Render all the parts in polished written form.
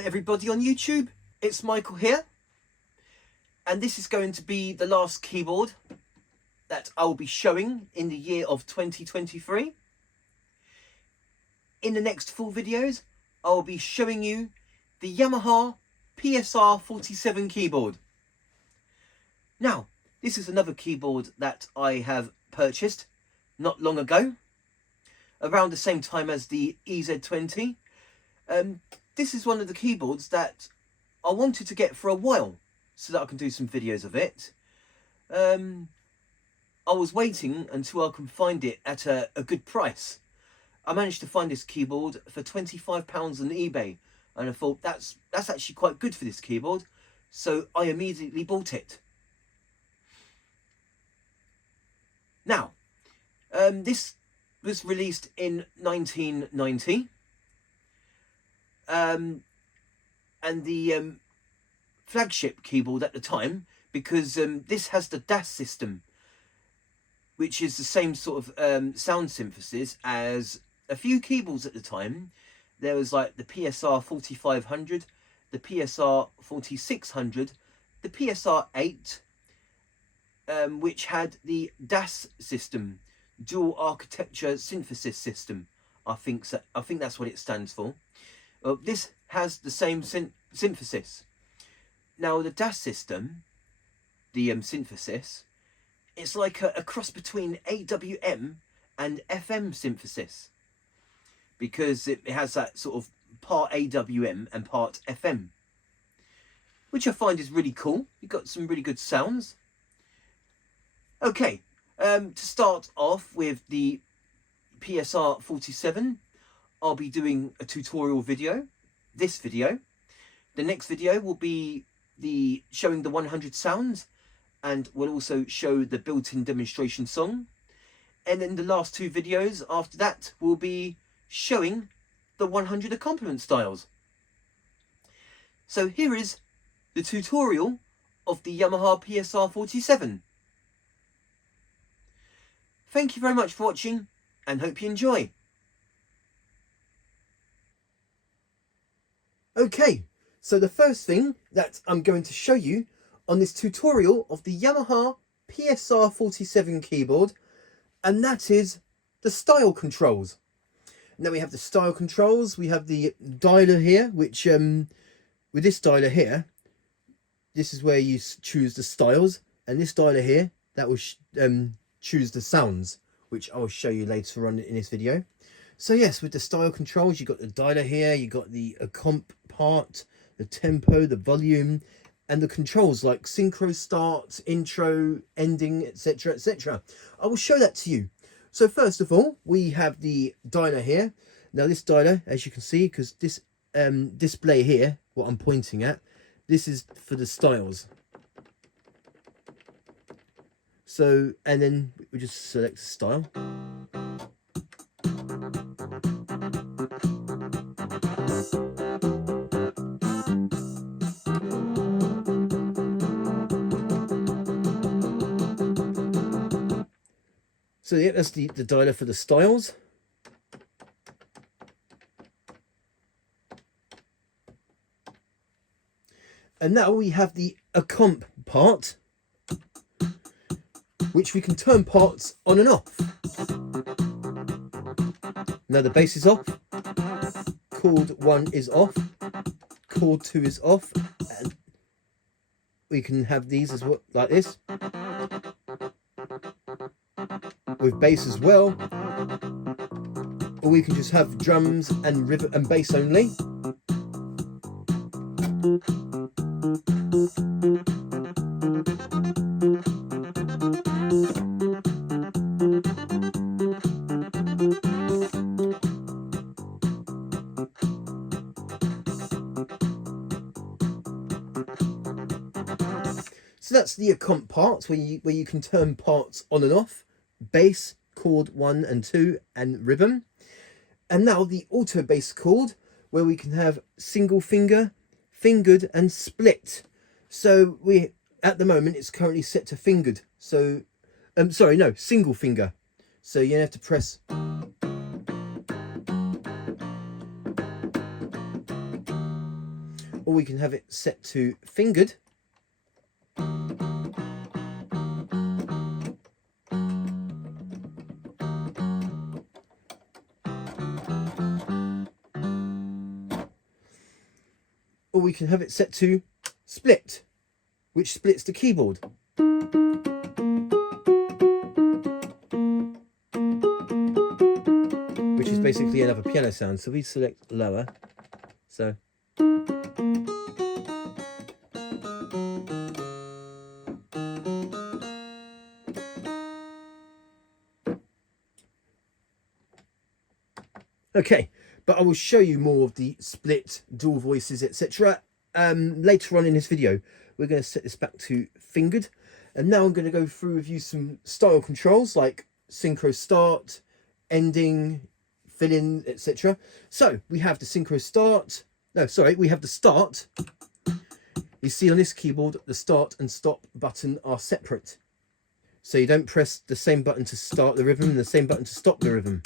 Hello everybody on YouTube, it's Michael here, and this is going to be the last keyboard that I will be showing in the year of 2023. In the next 4 videos, I will be showing you the Yamaha PSR-47 keyboard. Now, this is another keyboard that I have purchased not long ago, around the same time as the EZ-20. This is one of the keyboards that I wanted to get for a while so that I can do some videos of it. I was waiting until I can find it at a good price. I managed to find this keyboard for £25 on eBay, and I thought that's actually quite good for this keyboard, so I immediately bought it. Now, this was released in 1990. And the flagship keyboard at the time, because this has the DAS system, which is the same sort of sound synthesis as a few keyboards at the time. There was like the PSR-4500, the PSR-4600, the PSR-8, which had the DAS system, dual architecture synthesis system. I think that's what it stands for. This has the same synthesis. Now the DAS system, the synthesis, it's like a cross between AWM and FM synthesis, because it has that sort of part AWM and part FM, which I find is really cool. You've got some really good sounds. Okay, to start off with the PSR-47, I'll be doing a tutorial video, this video. The next video will be showing the 100 sounds, and we'll also show the built-in demonstration song. And then the last 2 videos after that will be showing the 100 accompaniment styles. So here is the tutorial of the Yamaha PSR-47. Thank you very much for watching, and hope you enjoy. Okay, so the first thing that I'm going to show you on this tutorial of the Yamaha PSR-47 keyboard, and that is the style controls. Now we have the style controls, we have the dialer here, which with this dialer here, this is where you choose the styles, and this dialer here, that will choose the sounds, which I will show you later on in this video. So yes, with the style controls, you've got the dialer here, you've got the comp part, the tempo, the volume, and the controls like synchro start, intro, ending, etc, etc. I will show that to you. So first of all, we have the dialer here. Now this dialer, as you can see, because this display here, what I'm pointing at, this is for the styles. So, and then we just select the style. So yeah, that's the dialer for the styles. And now we have the accomp part, which we can turn parts on and off. Now the bass is off, chord 1 is off, chord 2 is off, and we can have these as well, like this, with bass as well, or we can just have drums and rhythm and bass only. So that's the accomp part, where you can turn parts on and off, bass, chord 1 and 2, and rhythm. And now the auto bass chord, where we can have single finger, fingered, and split. So we, at the moment, it's currently set to fingered. So, sorry, no, single finger. So you have to press. or we can have it set to fingered. Or we can have it set to split, which splits the keyboard. Which is basically another piano sound. So we select lower. So okay, but I will show you more of the split, dual voices, etc. Later on in this video. We're going to set this back to fingered, and now I'm going to go through with you some style controls like synchro start, ending, fill in, etc. So we have the synchro start. No, sorry, we have the start. You see on this keyboard, the start and stop button are separate. So you don't press the same button to start the rhythm and the same button to stop the rhythm.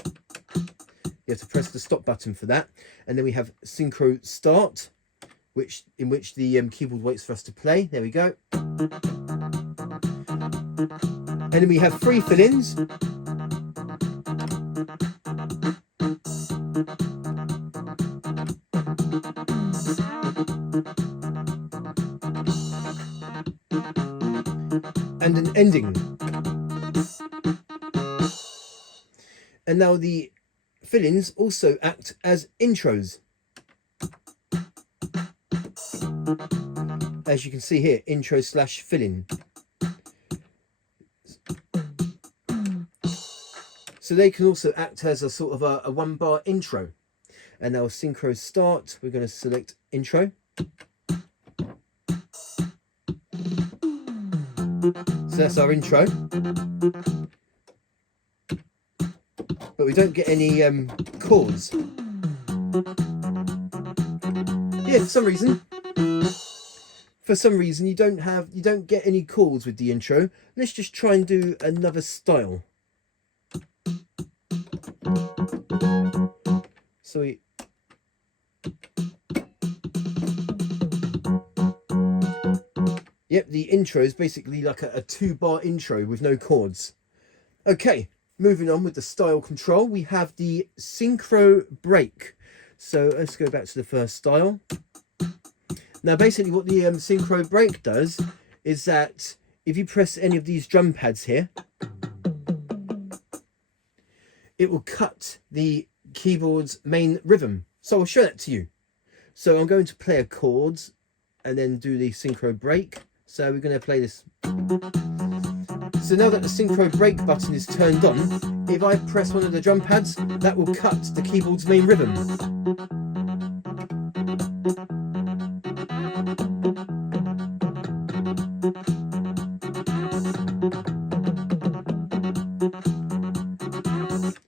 You have to press the stop button for that. And then we have synchro start, in which the keyboard waits for us to play. There we go. And then we have three fill-ins. And an ending. And now the fill-ins also act as intros. As you can see here, intro slash fill-in. So they can also act as a sort of a one-bar intro. And now synchro start, we're going to select intro. So that's our intro. But we don't get any chords. Yeah, for some reason you don't get any chords with the intro. Let's just try and do another style. So yep, the intro is basically like a 2-bar intro with no chords. Okay, moving on with the style control, we have the synchro break. So let's go back to the first style. Now basically what the synchro break does is that if you press any of these drum pads here, it will cut the keyboard's main rhythm. So I'll show that to you. So I'm going to play a chords and then do the synchro break. So we're going to play this. So now that the synchro break button is turned on, if I press one of the drum pads, that will cut the keyboard's main rhythm.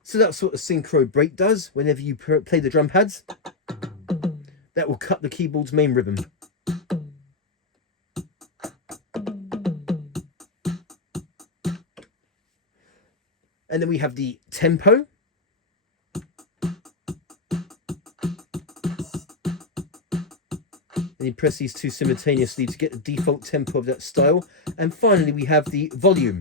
So that's what the synchro break does. Whenever you play the drum pads, that will cut the keyboard's main rhythm. And then we have the tempo. And you press these two simultaneously to get the default tempo of that style. And finally we have the volume.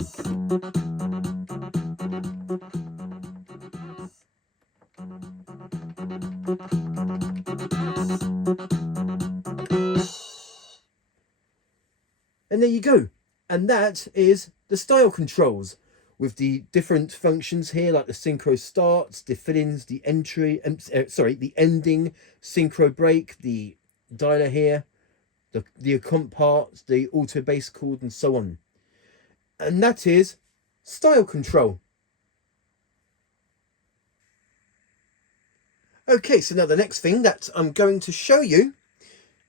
And there you go. And that is the style controls, with the different functions here, like the synchro starts, the fill-ins, the entry, the ending, synchro break, the dialer here, the accomp parts, the auto bass chord, and so on. And that is style control. Okay, so now the next thing that I'm going to show you,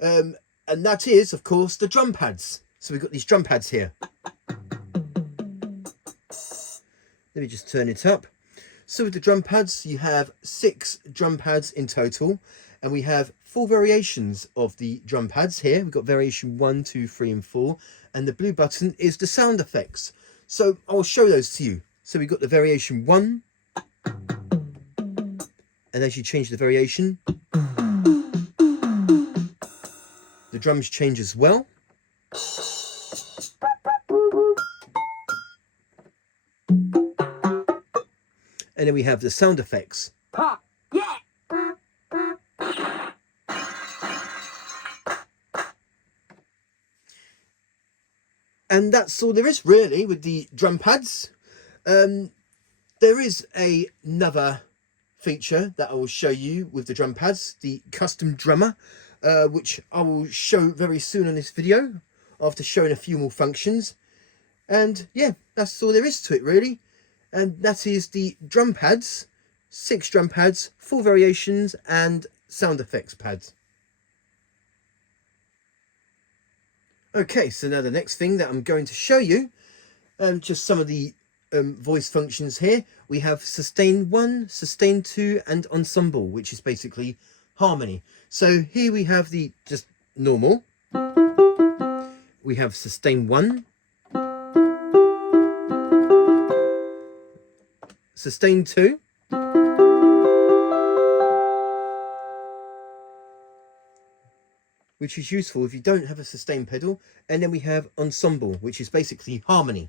and that is, of course, the drum pads. So we've got these drum pads here. Let me just turn it up. So with the drum pads, you have 6 drum pads in total, and we have 4 variations of the drum pads here. We've got variation 1, 2, 3, and 4, and the blue button is the sound effects. So I'll show those to you. So we've got the variation 1, and as you change the variation, the drums change as well. And then we have the sound effects. And that's all there is really with the drum pads. There is another feature that I will show you with the drum pads, the custom drummer, which I will show very soon on this video after showing a few more functions. And yeah, that's all there is to it really. And that is the drum pads, 6 drum pads, 4 variations and sound effects pads. Okay, so now the next thing that I'm going to show you, just some of the voice functions here. We have sustain 1, sustain 2 and ensemble, which is basically harmony. So here we have the just normal. We have sustain 1, sustain 2, which is useful if you don't have a sustain pedal, and then we have ensemble, which is basically harmony.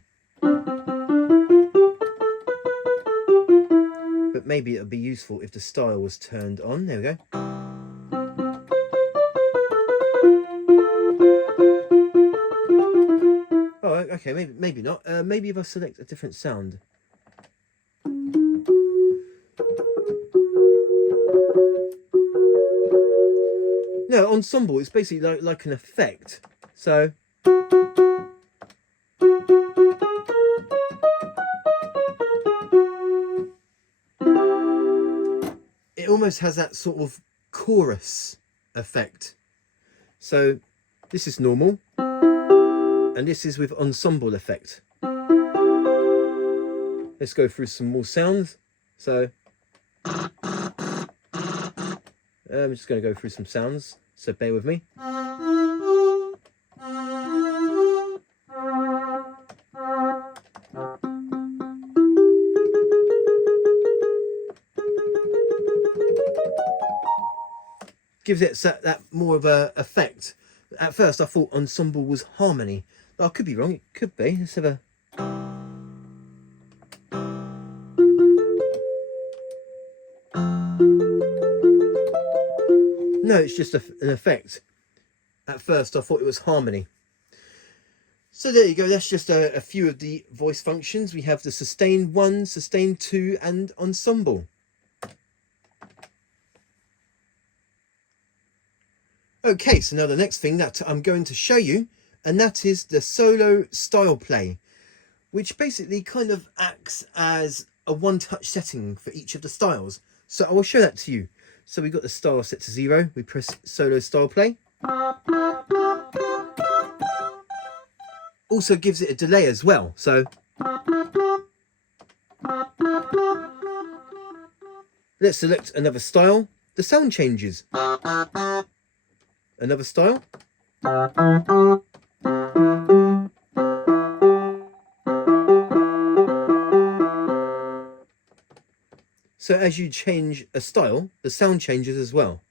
But maybe it would be useful if the style was turned on. There we go. Oh, okay, maybe not. Maybe if I select a different sound. No, ensemble is basically like an effect. So it almost has that sort of chorus effect. So this is normal, and this is with ensemble effect. Let's go through some more sounds. So I'm just going to go through some sounds, so bear with me. Gives it that more of a effect. At first I thought ensemble was harmony. I could be wrong, it could be. Let's have a... No, it's just an effect. At first I thought it was harmony. So there you go, that's just a few of the voice functions. We have the sustain 1, sustain 2 and ensemble. Okay, so now the next thing that I'm going to show you, and that is the solo Styleplay, which basically kind of acts as a one-touch setting for each of the styles. So I will show that to you. So we've got the style set to 0, we press solo Styleplay. Also gives it a delay as well, so let's select another style. The sound changes. Another style. So as you change a style, the sound changes as well.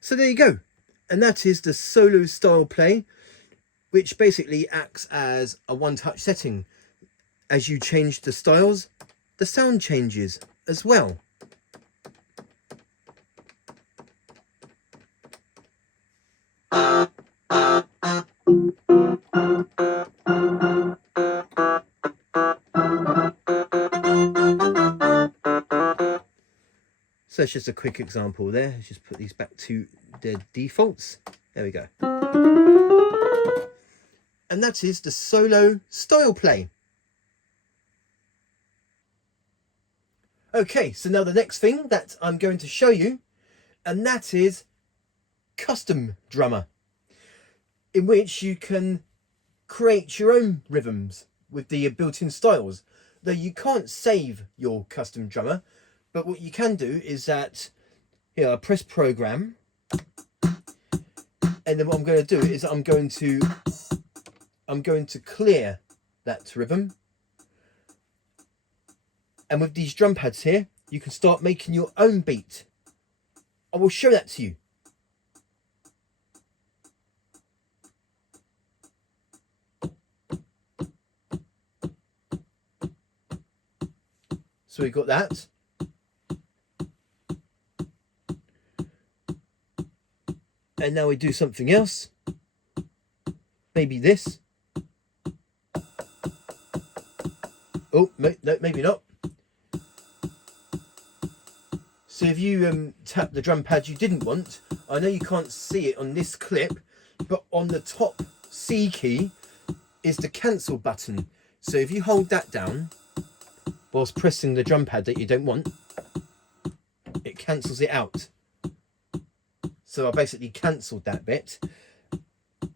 So there you go, and that is the solo Styleplay, which basically acts as a one-touch setting. As you change the styles, the sound changes as well. So it's just a quick example there. Let's just put these back to their defaults. There we go. And that is the solo Styleplay. Okay, so now the next thing that I'm going to show you, and that is custom drummer, in which you can create your own rhythms with the built-in styles. Though you can't save your custom drummer, but what you can do is that here I press program, and then what I'm going to do is I'm going to clear that rhythm, and with these drum pads here you can start making your own beat. I will show that to you. So we've got that. And now we do something else. Maybe this. Oh, no, maybe not. So if you tap the drum pad you didn't want, I know you can't see it on this clip, but on the top C key is the cancel button. So if you hold that down whilst pressing the drum pad that you don't want, it cancels it out. So I basically cancelled that bit.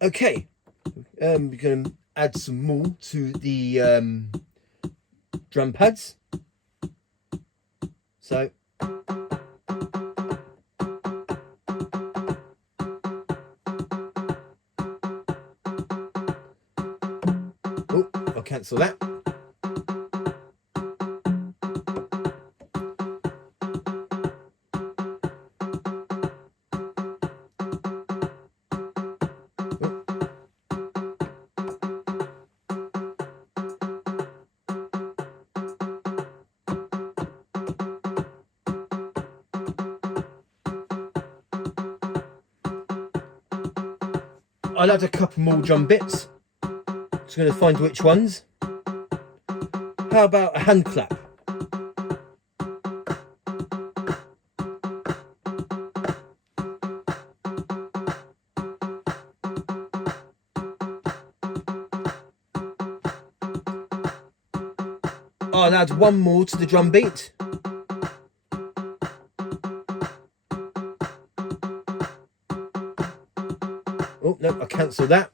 Okay, we're going to add some more to the drum pads. So I'll cancel that. I'll add a couple more drum bits. Just going to find which ones. How about a hand clap? I'll add one more to the drum beat. Oh, no, I'll cancel that.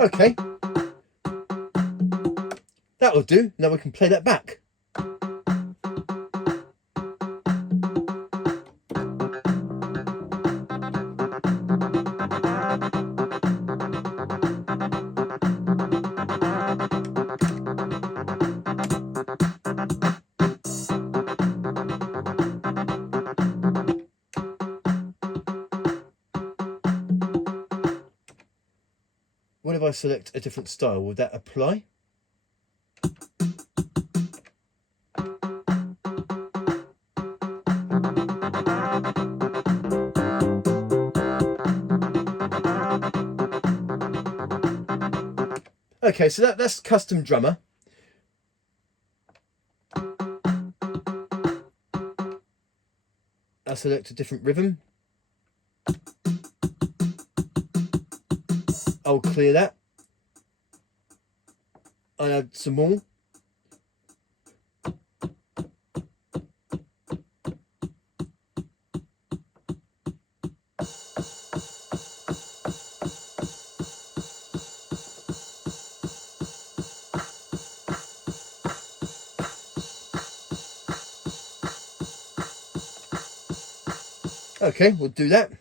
Okay. That'll do. Now we can play that back. What if I select a different style? Will that apply? Okay, so that's custom drummer. I'll select a different rhythm. I'll clear that. I'll add some more. Okay, we'll do that.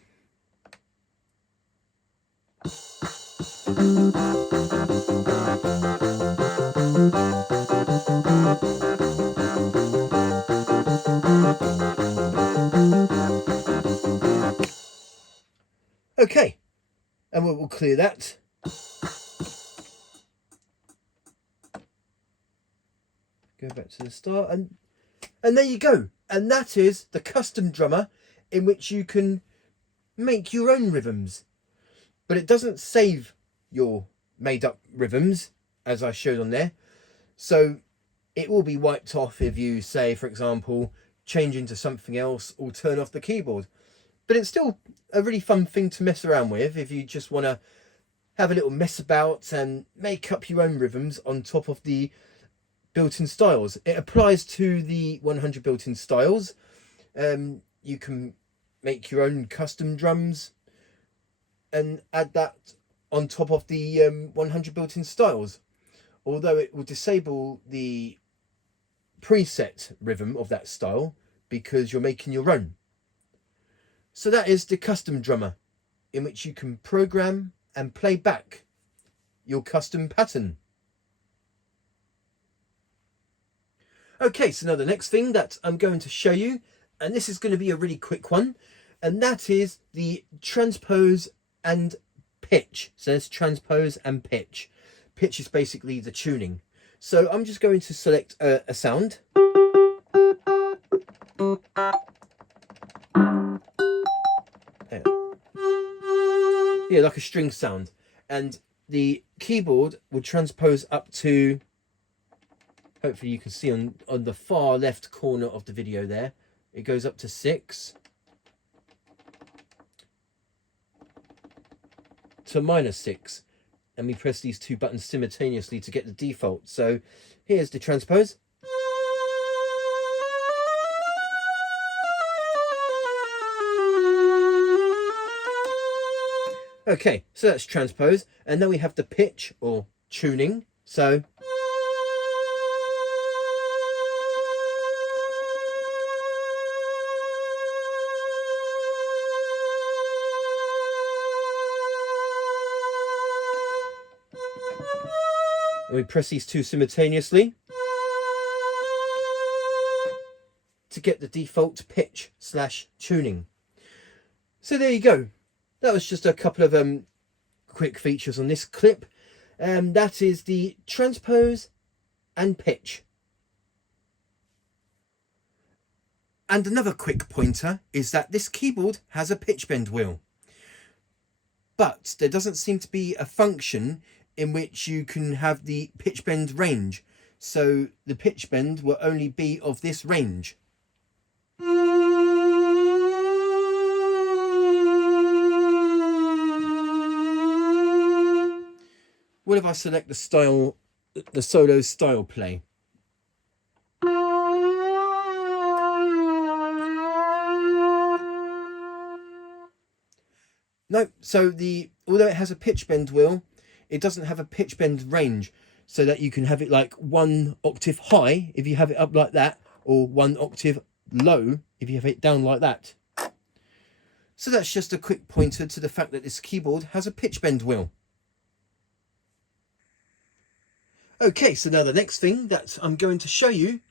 Okay, and we'll clear that. Go back to the start, and there you go. And that is the custom drummer, in which you can make your own rhythms, but it doesn't save your made up rhythms as I showed on there. So it will be wiped off if you say, for example, change into something else or turn off the keyboard. but it's still a really fun thing to mess around with if you just want to have a little mess about and make up your own rhythms on top of the built-in styles. It applies to the 100 built-in styles. You can make your own custom drums and add that on top of the 100 built-in styles, although it will disable the preset rhythm of that style because you're making your own. So that is the custom drummer, in which you can program and play back your custom pattern. Okay, so now the next thing that I'm going to show you, and this is going to be a really quick one, and that is the transpose and pitch. So there's transpose and pitch. Pitch is basically the tuning. So I'm just going to select a sound. Yeah, like a string sound. And the keyboard will transpose up to, hopefully you can see on the far left corner of the video there, it goes up to 6 to -6, and we press these two buttons simultaneously to get the default. So here's the transpose. Okay, so that's transpose, and then we have the pitch or tuning. So and we press these two simultaneously to get the default pitch / tuning. So there you go. That was just a couple of quick features on this clip. That is the transpose and pitch. And another quick pointer is that this keyboard has a pitch bend wheel, but there doesn't seem to be a function in which you can have the pitch bend range. So the pitch bend will only be of this range. What if I select the style, the solo Styleplay? No, so although it has a pitch bend wheel, it doesn't have a pitch bend range, so that you can have it like 1 octave high if you have it up like that, or 1 octave low if you have it down like that. So that's just a quick pointer to the fact that this keyboard has a pitch bend wheel. Okay, so now the next thing that I'm going to show you,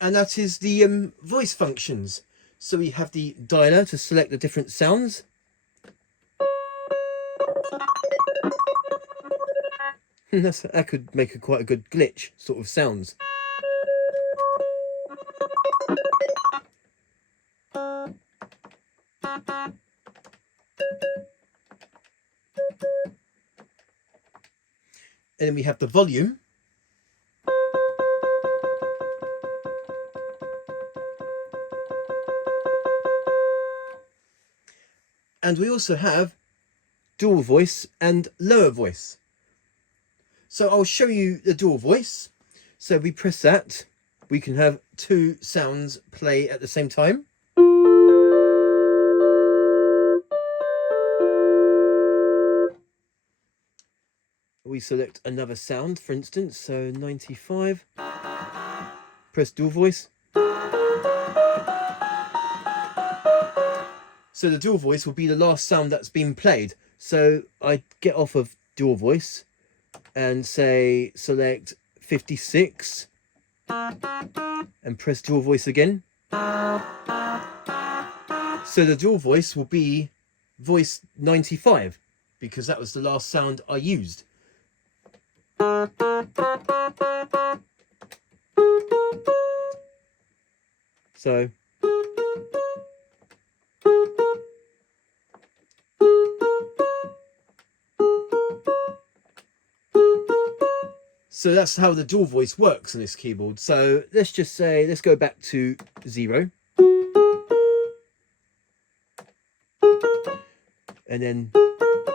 and that is the voice functions. So we have the dialer to select the different sounds. That could make quite a good glitch sort of sounds. And then we have the volume. And we also have dual voice and lower voice. So I'll show you the dual voice. So we press that, we can have 2 sounds play at the same time. We select another sound, for instance, so 95. Press dual voice. So the dual voice will be the last sound that's been played. So I get off of dual voice and say select 56 and press dual voice again. So the dual voice will be voice 95 because that was the last sound I used. So that's how the dual voice works on this keyboard. So let's just say, let's go back to 0. and then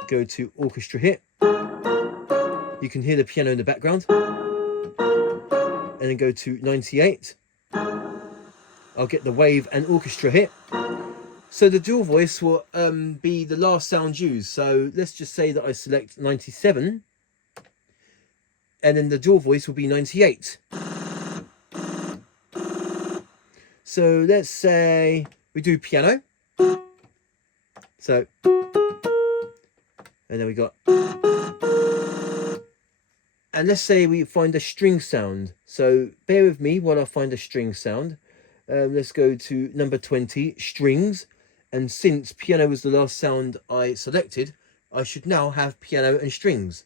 go to orchestra hit. You can hear the piano in the background, and then go to 98. I'll get the wave and orchestra hit. So the dual voice will be the last sound used. So let's just say that I select 97, and then the dual voice will be 98. So let's say we do piano. So, and then we got, and let's say we find a string sound. So bear with me while I find a string sound. Let's go to number 20, strings. And since piano was the last sound I selected, I should now have piano and strings.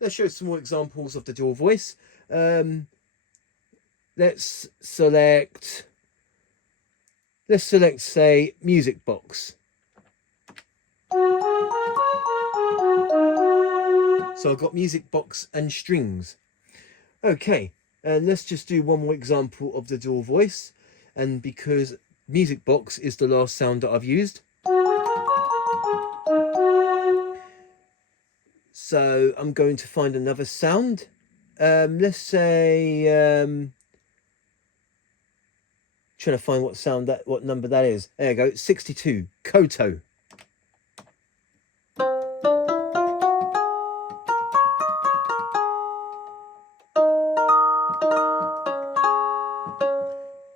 Let's show some more examples of the dual voice. Let's select, say, music box. So I've got music box and strings. Okay, and let's just do one more example of the dual voice. And because music box is the last sound that I've used, so I'm going to find another sound. Let's say, trying to find what number that is. There you go, 62, koto.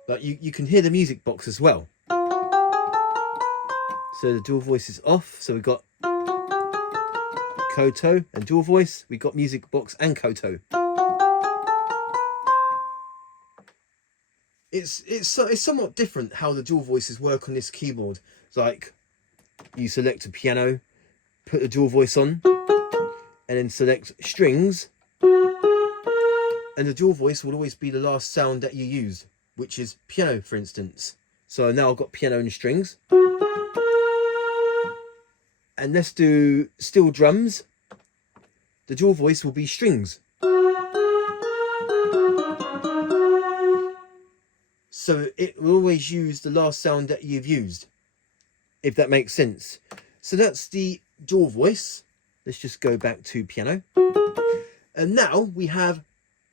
But you can hear the music box as well. So the dual voice is off. So we've got koto and dual voice. We've got music box and koto. It's somewhat different how the dual voices work on this keyboard. It's like you select a piano, put the dual voice on, and then select strings, and the dual voice will always be the last sound that you use, which is piano, for instance. So now I've got piano and strings. And let's do steel drums. The dual voice will be strings. So it will always use the last sound that you've used, if that makes sense. So that's the dual voice. Let's just go back to piano. And now we have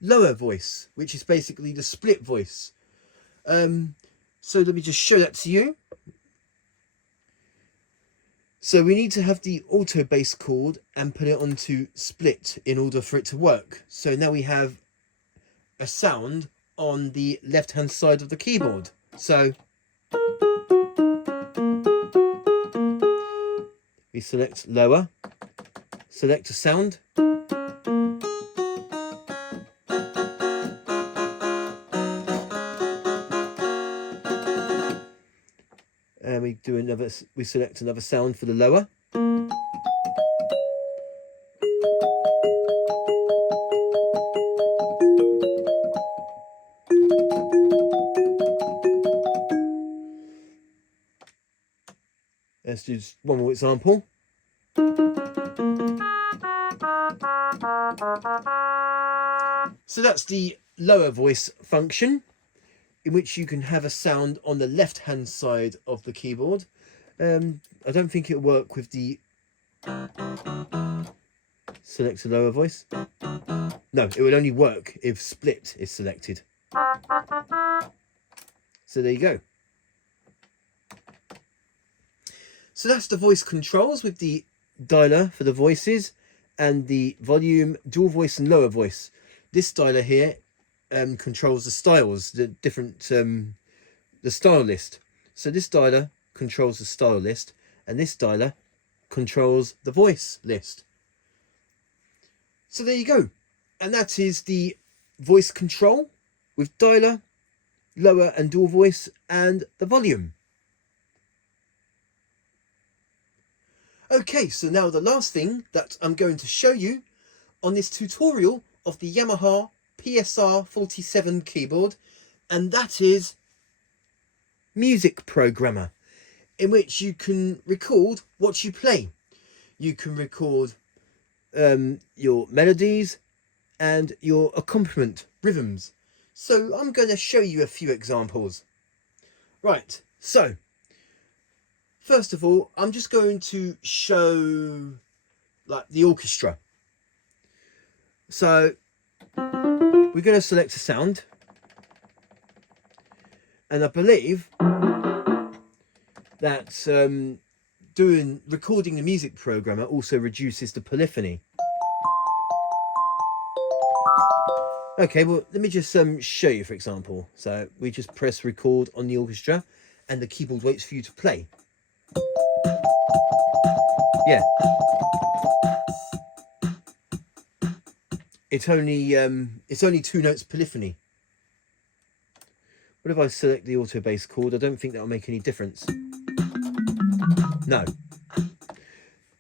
lower voice, which is basically the split voice. So let me just show that to you. So we need to have the auto bass chord and put it onto split in order for it to work. So now we have a sound on the left hand side of the keyboard. So we select lower, select a sound, and we select another sound for the lower. Let's do one more example. So that's the lower voice function, in which you can have a sound on the left hand side of the keyboard. I don't think it'll work with the select a lower voice. No, it will only work if split is selected. So there you go. So that's the voice controls with the dialer for the voices and the volume, dual voice and lower voice. This dialer here controls the styles, the different the style list. So this dialer controls the style list, and this dialer controls the voice list. So there you go, and that is the voice control with dialer, lower and dual voice, and the volume. Okay, so now the last thing that I'm going to show you on this tutorial of the Yamaha PSR-47 keyboard, and that is Music Programmer, in which you can record what you play. You can record your melodies and your accompaniment rhythms. So I'm going to show you a few examples. Right, so first of all, I'm just going to show like the orchestra. So we're going to select a sound, and I believe that recording the music programmer also reduces the polyphony. Okay, well, let me just show you, for example. So we just press record on the orchestra and the keyboard waits for you to play. Yeah. It's only 2 notes polyphony. What if I select the auto bass chord? I don't think that'll make any difference. No.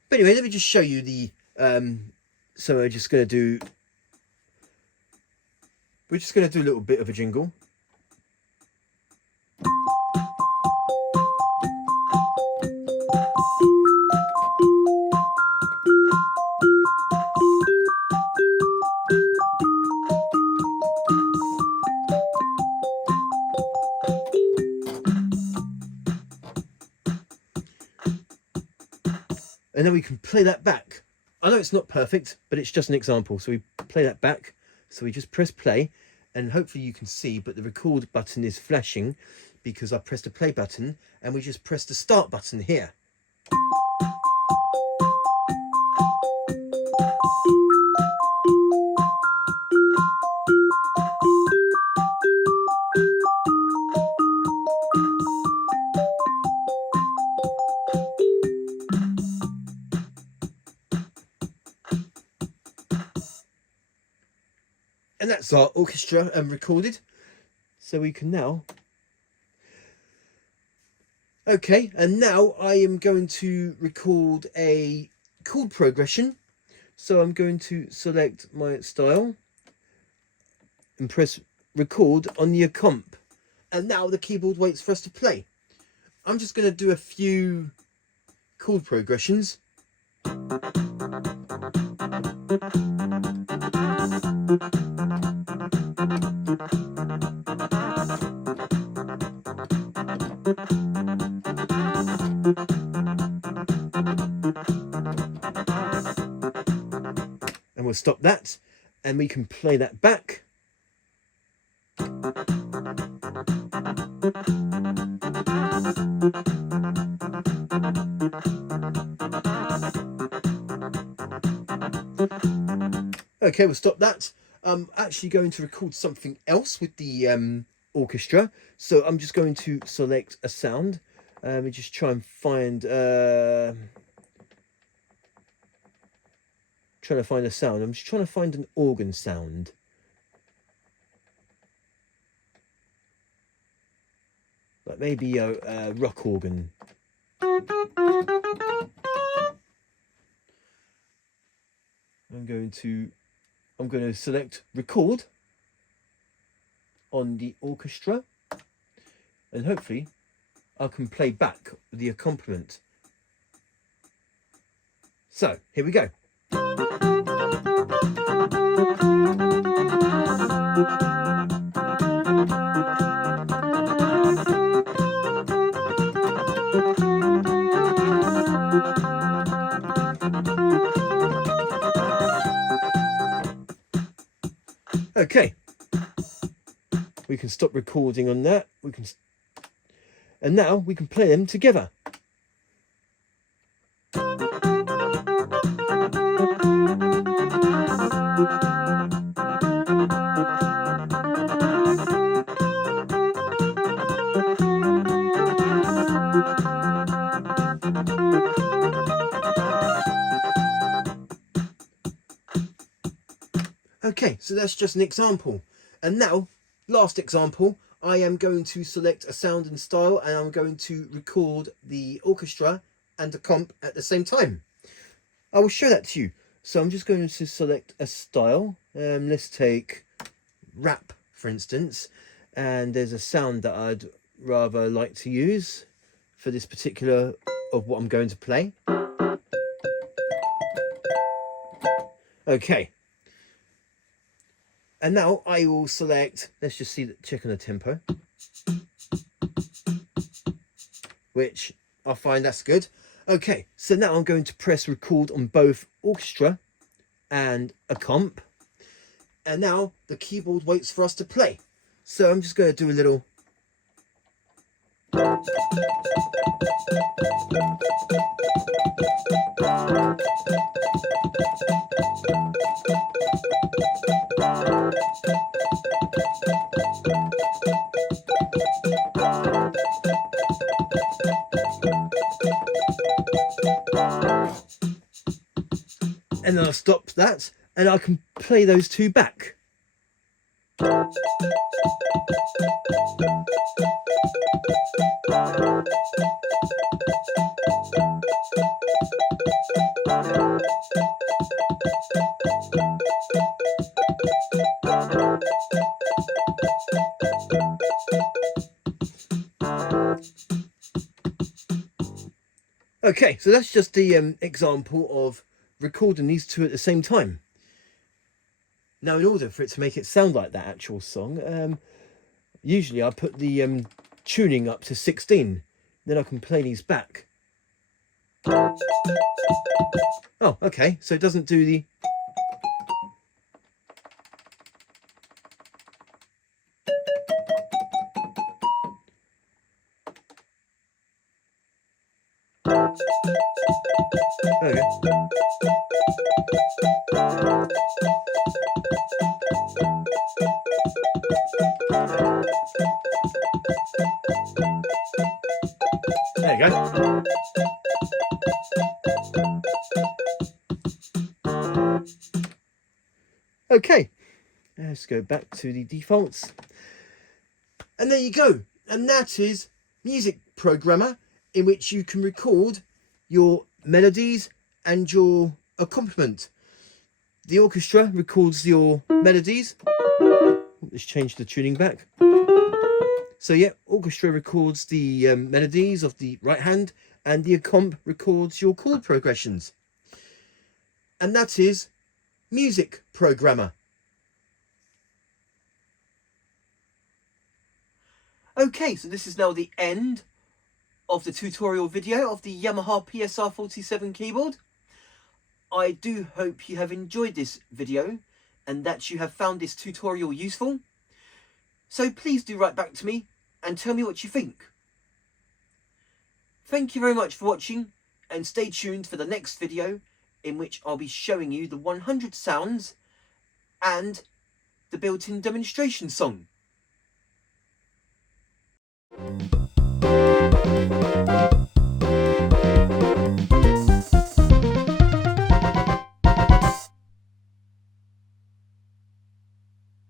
But anyway, let me just show you the so we're just going to do a little bit of a jingle. And then we can play that back. I know it's not perfect, but it's just an example. So we play that back. So we just press play, and hopefully you can see, but the record button is flashing because I pressed the play button, and we just press the start button here. And that's our orchestra recorded. So we can now... Okay, and now I am going to record a chord progression. So I'm going to select my style and press record on the accomp. And now the keyboard waits for us to play. I'm just going to do a few chord progressions. And we'll stop that, and we can play that back. Okay, we'll stop that. I'm actually going to record something else with the orchestra. So I'm just going to select a sound. Let me just try and find... trying to find a sound. I'm just trying to find an organ sound. Like maybe a rock organ. I'm going to select record on the orchestra, and hopefully I can play back the accompaniment. So here we go. Okay, we can stop recording on that. And now we can play them together. Okay, so that's just an example. And now, last example, I am going to select a sound and style, and I'm going to record the orchestra and the comp at the same time. I will show that to you. So I'm just going to select a style. Let's take rap, for instance. And there's a sound that I'd rather like to use for this particular of what I'm going to play. Okay. And now I will select, let's just see, check on the tempo, which I find that's good. Okay, so now I'm going to press record on both orchestra and a comp. And now the keyboard waits for us to play. So I'm just going to do a little. And then I'll stop that and I can play those two back. Okay, so that's just the example of recording these two at the same time. Now, in order for it to make it sound like that actual song, usually I put the tuning up to 16. Then I can play these back. Oh, okay, so it doesn't do the... Okay. There you go. Okay, let's go back to the defaults. And there you go. And that is Music Programmer, in which you can record your melodies and your accompaniment. The orchestra records your melodies. Let's change the tuning back. So yeah, orchestra records the melodies of the right hand, and the accomp records your chord progressions. And that is Music Programmer. Okay, so this is now the end of the tutorial video of the Yamaha PSR-47 keyboard. I do hope you have enjoyed this video and that you have found this tutorial useful. So please do write back to me and tell me what you think. Thank you very much for watching, and stay tuned for the next video, in which I'll be showing you the 100 sounds and the built-in demonstration song.